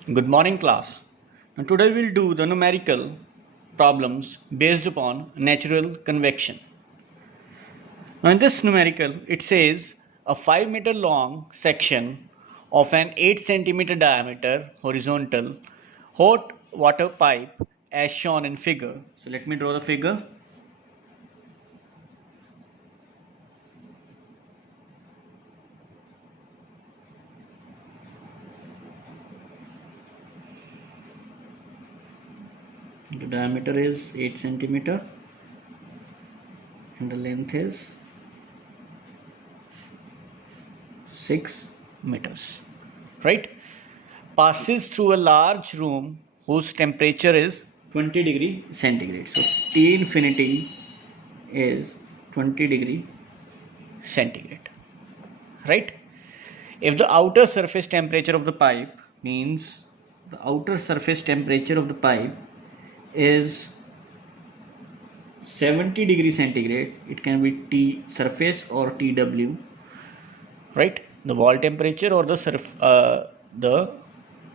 Good morning, class. Now, today we'll do the numerical problems based upon natural convection. Now, in this numerical, it says a 5-meter long section of an 8 centimeter diameter horizontal hot water pipe as shown in figure. So, let me draw the figure. The diameter is 8 centimeter and the length is 6 meters, right? Passes through a large room whose temperature is 20 degree centigrade. So T infinity is 20 degree centigrade, right? If the outer surface temperature of the pipe means the outer surface temperature of the pipe is 70 degree centigrade, it can be T surface or TW, right? The wall temperature or the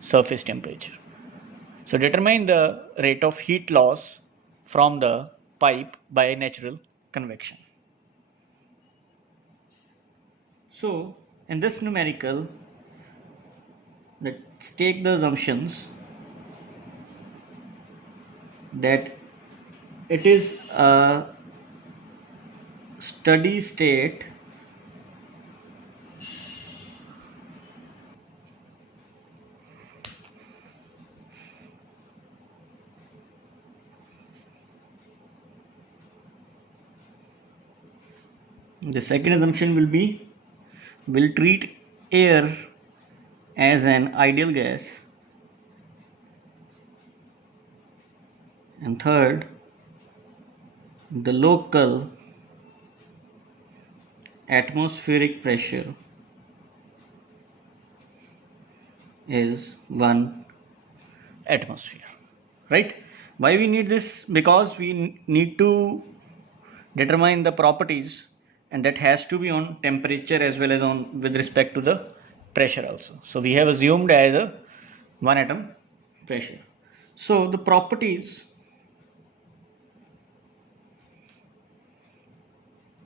surface temperature. So determine the rate of heat loss from the pipe by natural convection. So in this numerical, let's take the assumptions that it is a steady state The second assumption will treat air as an ideal gas. And third, the local atmospheric pressure is 1 atmosphere, right? Why we need this? Because we need to determine the properties, and that has to be on temperature as well as on with respect to the pressure also. So we have assumed as a 1 atom pressure. So the properties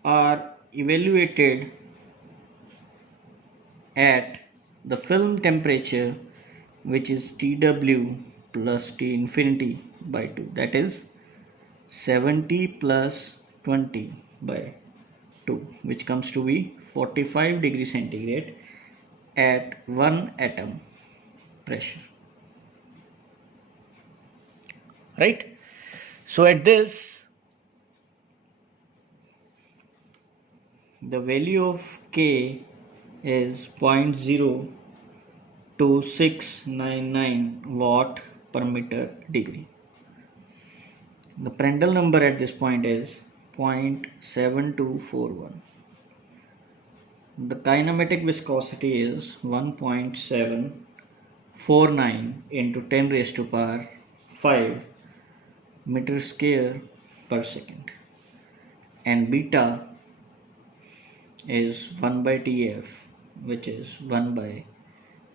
are evaluated at the film temperature, which is TW plus T infinity by 2, that is 70 plus 20 by 2, which comes to be 45 degree centigrade at 1 atom pressure, right? So at this, the value of K is 0.02699 watt per meter degree. The Prandtl number at this point is 0.7241. The kinematic viscosity is 1.749 into 10 raised to power 5 meter square per second, and beta is 1 by TF, which is 1 by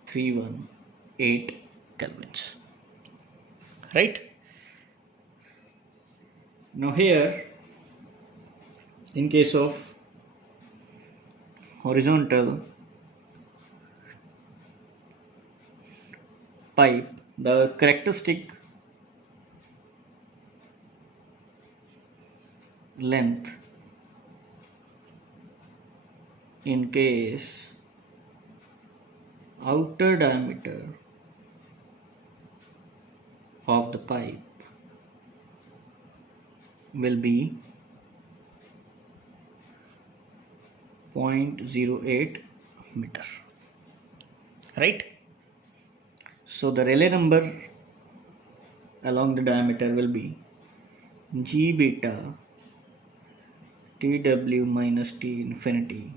318 kelvins, right? Now here, in case of horizontal pipe, the characteristic length in case outer diameter of the pipe will be 0.08 meter, right? So the Rayleigh number along the diameter will be G beta TW minus T infinity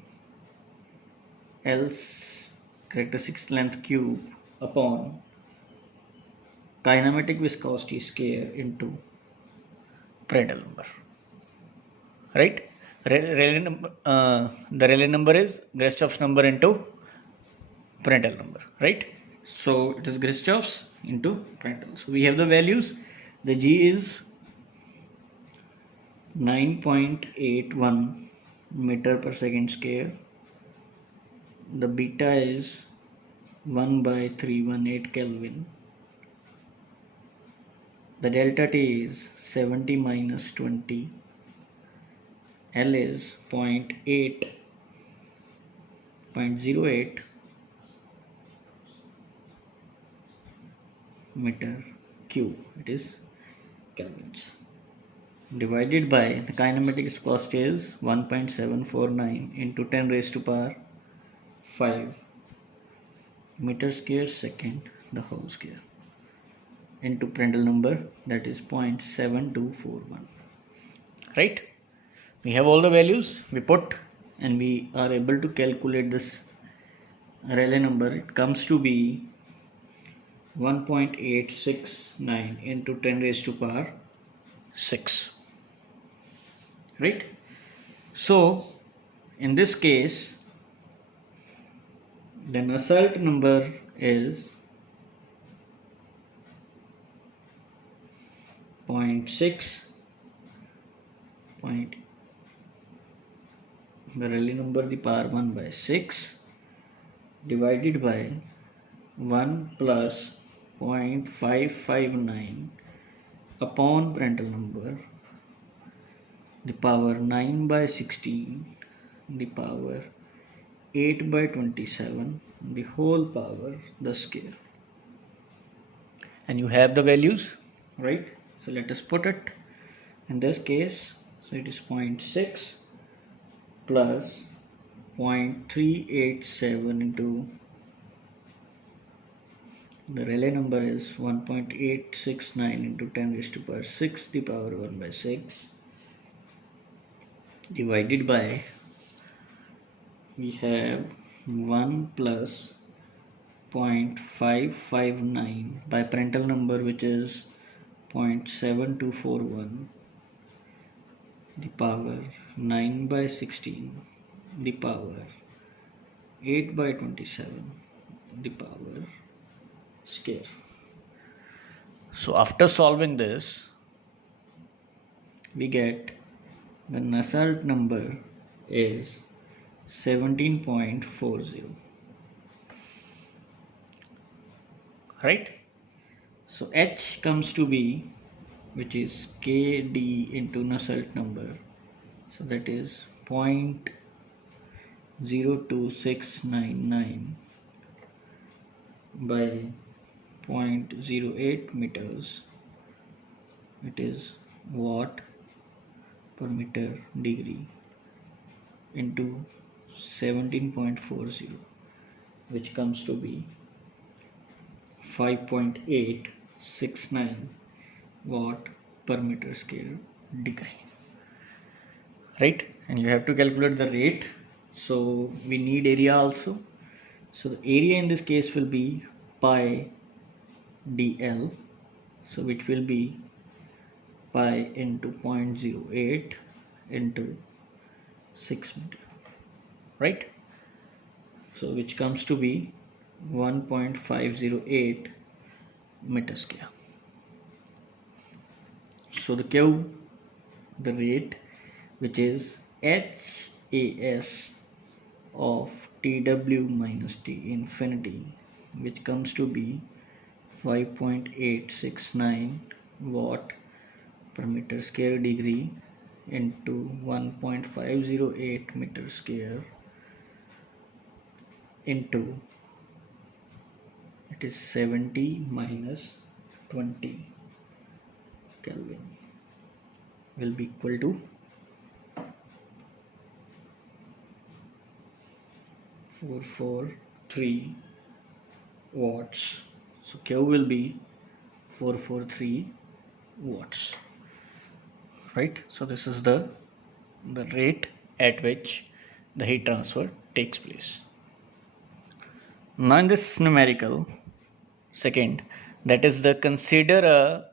else characteristic length cube upon kinematic viscosity square into Prandtl number, right? Rayleigh number, the Rayleigh number is Grashoff's number into Prandtl number, right? So it is Kirchhoff's into Prandtl. So we have the values. The G is 9.81 meter per second square. The beta is 1 by 318 Kelvin. The delta T is 70 minus 20. L is 0.08 meter cube. It is kelvins. Divided by the kinematic viscosity is 1.749 into 10 raised to power 5 meter square second the whole square into Prandtl number, that is 0.7241. Right? We have all the values we put and we are able to calculate this Rayleigh number. It comes to be 1.869 into 10 raised to power 6. Right? So in this case the Nusselt number is 0.6. The Rayleigh number the power 1 by 6 divided by 1 plus 0.559 upon Prandtl number the power 9 by 16 the power 8 by 27 the whole power the square. And you have the values, right? So let us put it in this case. So it is 0.6 plus 0.387 into the Rayleigh number is 1.869 into 10 raised to power 6 the power 1 by 6 divided by we have 1 plus 0.559 by Prandtl number, which is 0.7241 the power 9 by 16 the power 8 by 27 the power square. So after solving this we get the Nusselt number is 17.40. Right? So H comes to be, which is KD into Nusselt number. So that is 0.02699 by 0.08 meters. It is watt per meter degree into 17.40, which comes to be 5.869 watt per meter square degree. Right? And you have to calculate the rate. So we need area also. So the area in this case will be pi dl. So which will be pi into 0.08 into 6 meter. Right? So which comes to be 1.508 meter square. So the Q, the rate, which is HAS of TW minus T infinity, which comes to be 5.869 watt per meter square degree into 1.508 meter square into it is 70 minus 20 Kelvin will be equal to 443 watts. So Q will be 443 watts. Right? So this is the rate at which the heat transfer takes place. Now in this numerical second, that is the consider a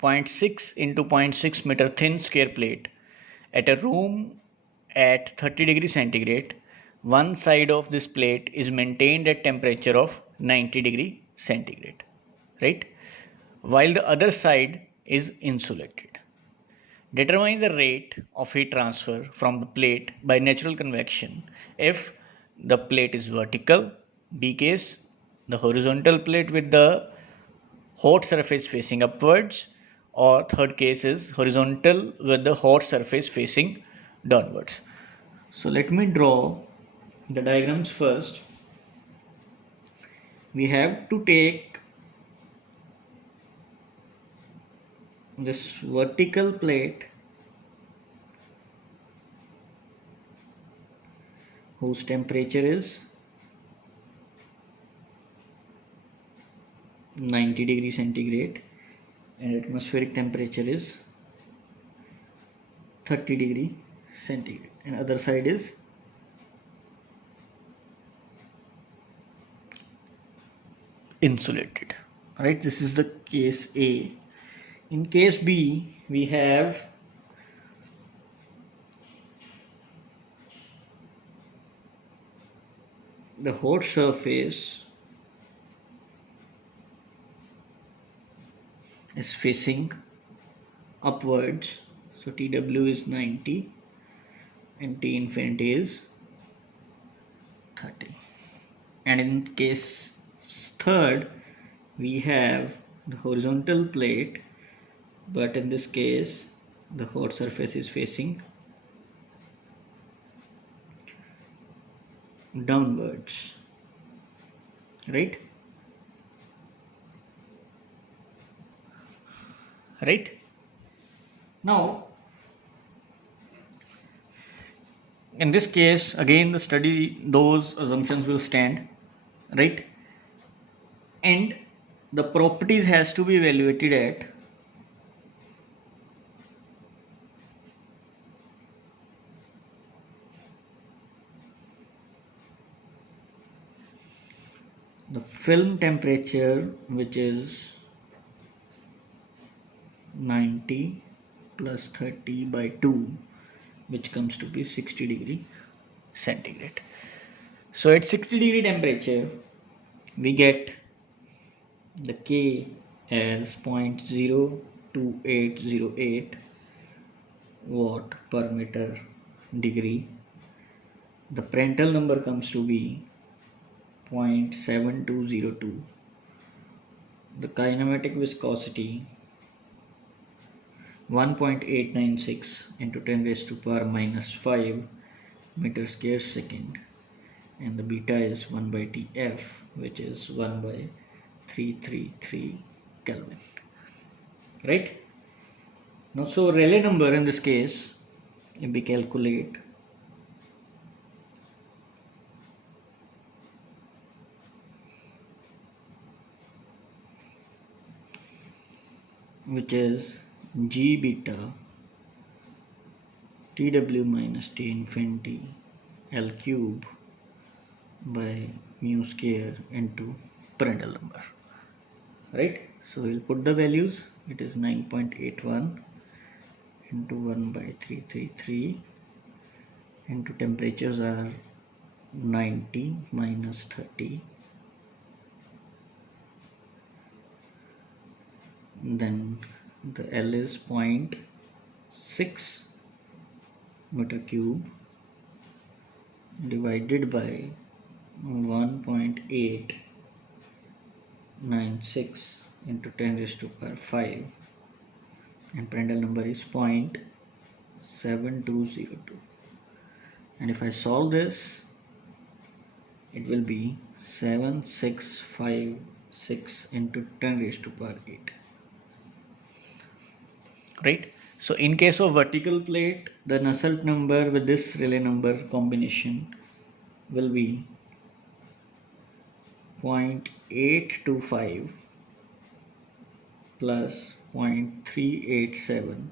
0.6 into 0.6 meter thin square plate at a room at 30 degrees centigrade. One side of this plate is maintained at temperature of 90 degree centigrade, right? While the other side is insulated. Determine the rate of heat transfer from the plate by natural convection if the plate is vertical, B case, the horizontal plate with the hot surface facing upwards, or third case is horizontal with the hot surface facing downwards. So let me draw the diagrams first. We have to take this vertical plate whose temperature is 90 degree centigrade and atmospheric temperature is 30 degree centigrade, and other side is insulated, right? This is the case A. In case B, we have the hot surface is facing upwards, so TW is 90 and T infinity is 30. And in case third, we have the horizontal plate, but in this case the hot surface is facing downwards, right? Now in this case again the study, those assumptions will stand, right? And the properties has to be evaluated at the film temperature, which is 90 plus 30 by 2, which comes to be 60 degree centigrade. So at 60 degree temperature we get the K as 0.02808 watt per meter degree. The Prandtl number comes to be 0.7202. The kinematic viscosity 1.896 into 10 raised to power minus 5 meter square second, and the beta is 1 by Tf, which is 1 by 333 Kelvin, right? Now so Rayleigh number in this case, if we calculate, which is G beta TW minus T infinity L cube by mu square into Prandtl number, right? So we'll put the values. It is 9.81 into 1 by 333 into temperatures are 90 minus 30, then the L is 0.6 meter cube divided by 1.896 into 10 raised to power 5, and Prandtl number is 0.7202. And if I solve this, it will be 7656 into 10 raised to power 8, right? So in case of vertical plate, the Nusselt number with this Rayleigh number combination will be 0.825 plus 0.387.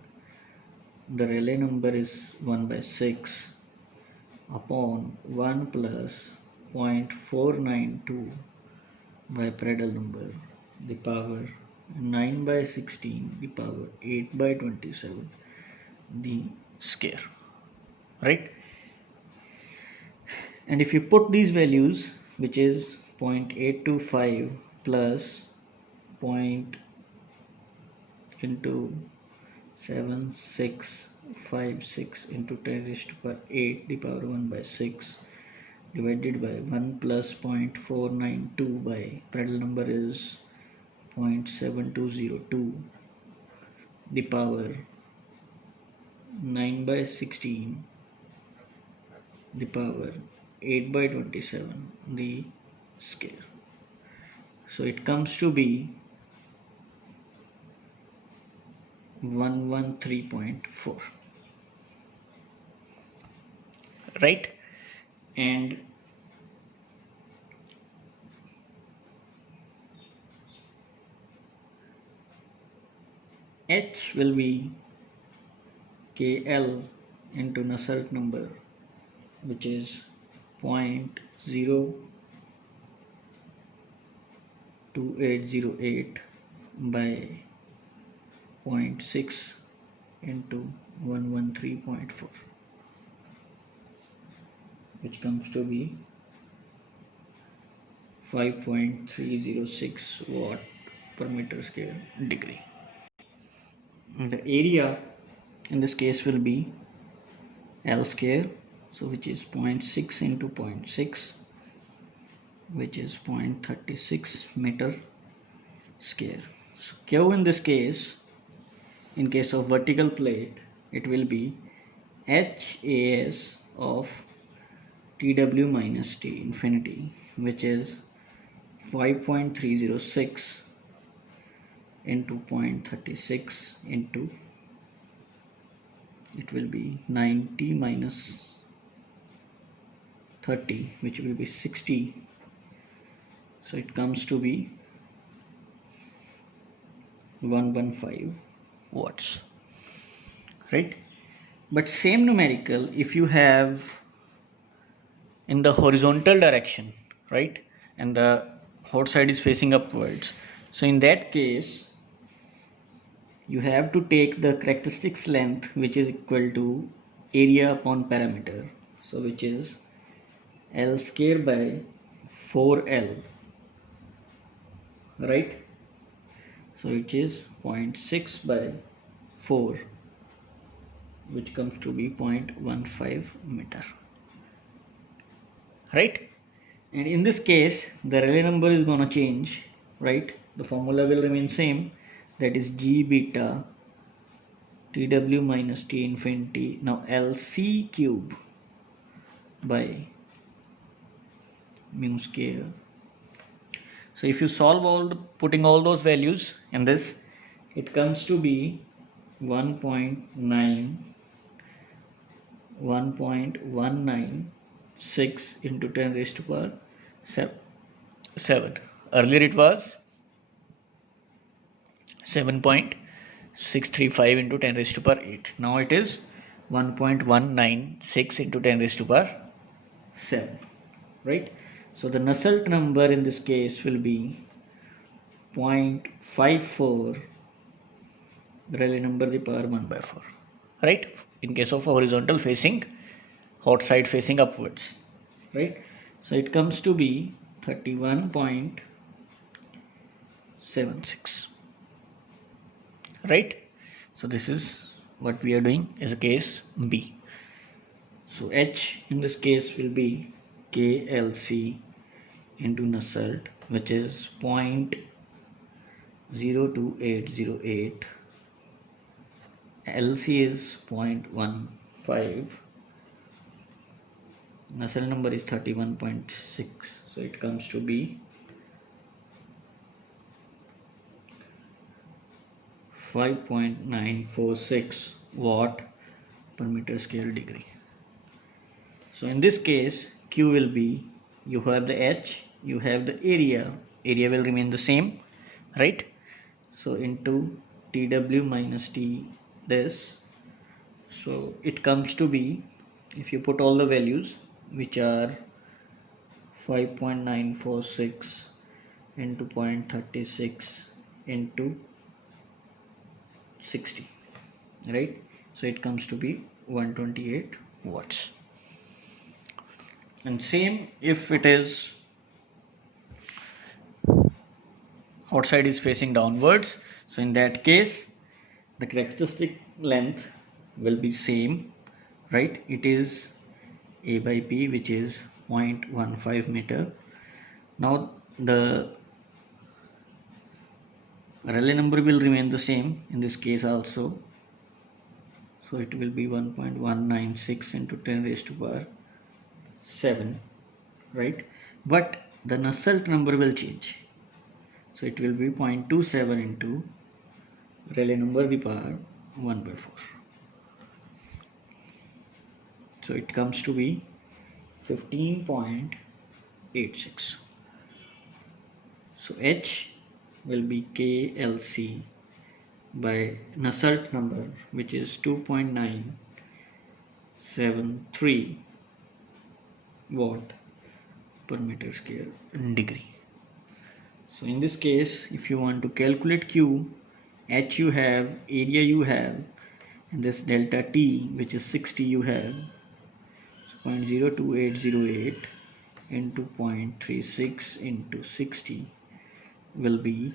The Rayleigh number is 1 by 6 upon 1 plus 0.492 by Prandtl number, the power 9 by 16, the power 8 by 27, the square, right? And if you put these values, which is 0.825 plus point into 7656 into 10 raised to power 8 the power 1 by 6 divided by 1 plus 0.492 by parallel number is 0.7202 the power 9 by 16 the power 8 by 27 the square. So it comes to be 113.4, right? And H will be KL into Nusselt number, which is 0.02808 by 0.6 into 113.4, which comes to be 5.306 watt per meter square degree. The area in this case will be L square, so which is 0.6 into 0.6, which is 0.36 meter square. So Q in this case, in case of vertical plate, it will be HAS of TW minus T infinity, which is 5.306 into 0.36 into, it will be 90 minus 30, which will be 60. So it comes to be 115 watts, right? But same numerical, if you have in the horizontal direction, right, and the hot side is facing upwards, so in that case you have to take the characteristics length, which is equal to area upon parameter, so which is L square by 4L, right? So it is 0.6 by 4, which comes to be 0.15 meter, right? And in this case the Rayleigh number is gonna change, right? The formula will remain same, that is G beta TW minus T infinity, now LC cube by mu square. So if you solve putting all those values in this, it comes to be 1.196 into 10 raised to power 7. Earlier it was 7.635 into 10 raised to power 8. Now it is 1.196 into 10 raised to power 7, right? So the Nusselt number in this case will be 0.54 Rayleigh number the power 1 by 4, right? In case of horizontal facing, hot side facing upwards, right? So it comes to be 31.76, right? So this is what we are doing is a case B. So H in this case will be KLC into Nusselt, which is 0.02808. LC is 0.15. Nusselt number is 31.6. So it comes to be 5.946 watt per meter square degree. So in this case, Q will be, you have the H, you have the area will remain the same, right? So into TW minus T this, so it comes to be, if you put all the values, which are 5.946 into 0.36 into 60, right? So it comes to be 128 watts. And same if it is hot side is facing downwards. So in that case, the characteristic length will be same, right? It is A by P, which is 0.15 meter. Now the Rayleigh number will remain the same in this case also. So it will be 1.196 into 10 raised to power 7, right? But the Nusselt number will change. So it will be 0.27 into Rayleigh number the power 1 by 4. So it comes to be 15.86. So H will be KLC by Nusselt number, which is 2.973 watt per meter square degree. So in this case, if you want to calculate Q, H you have, area you have, and this delta T, which is 60 you have, so 0.02808 into 0.36 into 60 will be,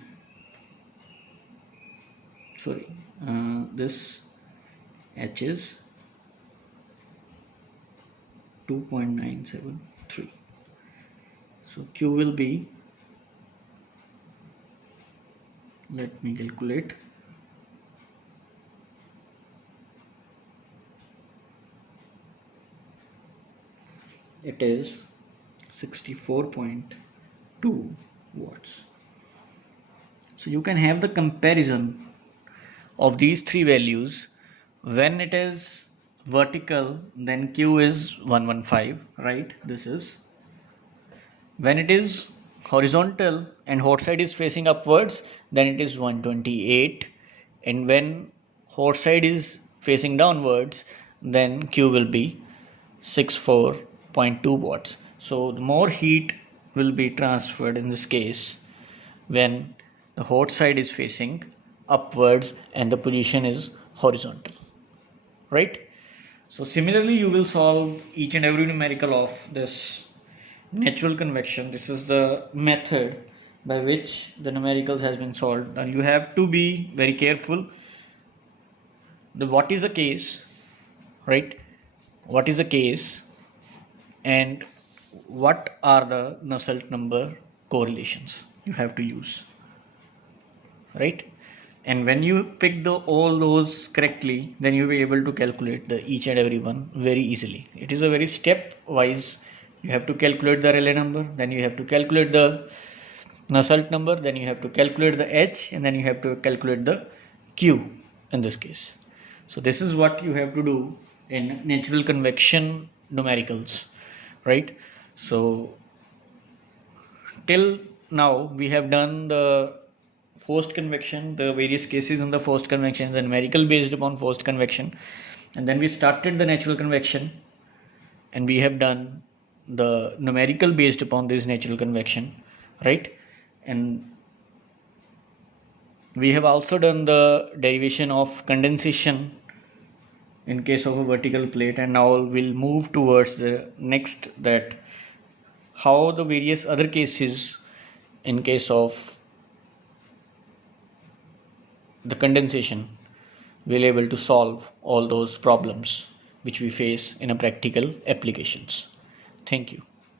this H is 2.973. So Q will be, let me calculate, it is 64.2 watts. So you can have the comparison of these three values. When it is vertical, then Q is 115, right? This is. When it is horizontal and hot side is facing upwards, then it is 128, and when hot side is facing downwards, then Q will be 64.2 watts. So the more heat will be transferred in this case when the hot side is facing upwards and the position is horizontal, right? So similarly, you will solve each and every numerical of this natural convection. This is the method by which the numericals has been solved, and you have to be very careful. What is the case, right? What is the case, and what are the Nusselt number correlations you have to use, right? And when you pick all those correctly, then you'll be able to calculate the each and every one very easily. It is a very step wise. You have to calculate the Rayleigh number, then you have to calculate the Nusselt number, then you have to calculate the H, and then you have to calculate the Q in this case. So this is what you have to do in natural convection numericals, right? So till now we have done the forced convection, the various cases in the forced convection, the numerical based upon forced convection, and then we started the natural convection, and we have done the numerical based upon this natural convection, right? And we have also done the derivation of condensation in case of a vertical plate, and now we'll move towards the next, that how the various other cases in case of the condensation we'll able to solve all those problems which we face in a practical applications. Thank you.